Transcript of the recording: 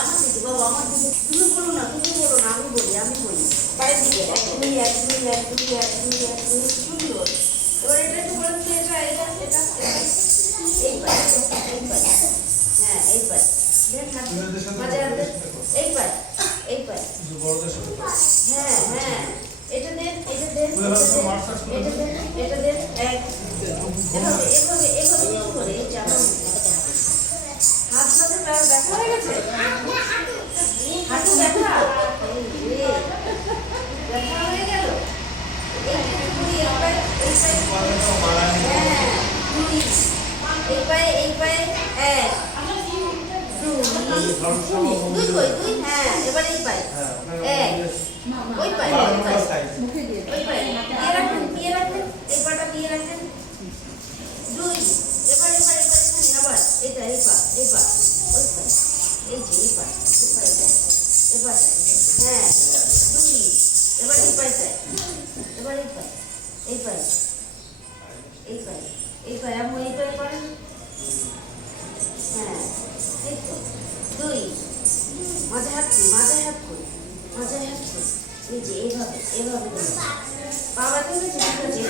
আমার দিকে বাবা, আমার দিকে। তুমি বলো না, তুমি বলো না, আমি বলি, আমি বলি। পায়ের দিকে 1 2 1 2 1 2 1 2 1 2 সুন্দর। এবার এটা একটু বলেন তো, এটা এটা এটা এই পায়ে, এই পায়ে। হ্যাঁ, এই পায়ে। মাঝে হাতে এই পায়ে, এই পায়ে। হ্যাঁ হ্যাঁ, এটা দেন, এটা দেন, এটা দেন, এটা দেন। এক এভাবে এভাবে এভাবে কি করে এই জামা হাত সাথে ব্যথা হয়ে গেছে, হাঁটু ব্যথা, ব্যথা হয়ে গেল। এই পায়ে, এই পায়ে, হ্যাঁ, এই পায়ে, এই পায়ে 1 2 2 2, হ্যাঁ, এবার এই পায়ে 1, ওই পায়ে, ওই পায়ে, ওই পায়ে দিয়ে রাখেন, দিয়ে রাখেন, এই পাটা দিয়ে রাখেন 2, এবার এবার এবার এখানে আবার এটা, এই পা, এই পা, ওই পা, এই যে এই পা, এই পাটা, এবার হ্যাঁ 2, এবার এই পাটা, এবার এই পা, এই পা, এই পা, এই পা, আমি এই পা করেন, হ্যাঁ এই তো 2, মাঝে হাত করি, মাঝে হাত করি, মাঝে হাত করি, এই যে এইভাবে, এইভাবে পা ব্যথা হয়েছে, ঠিক আছে,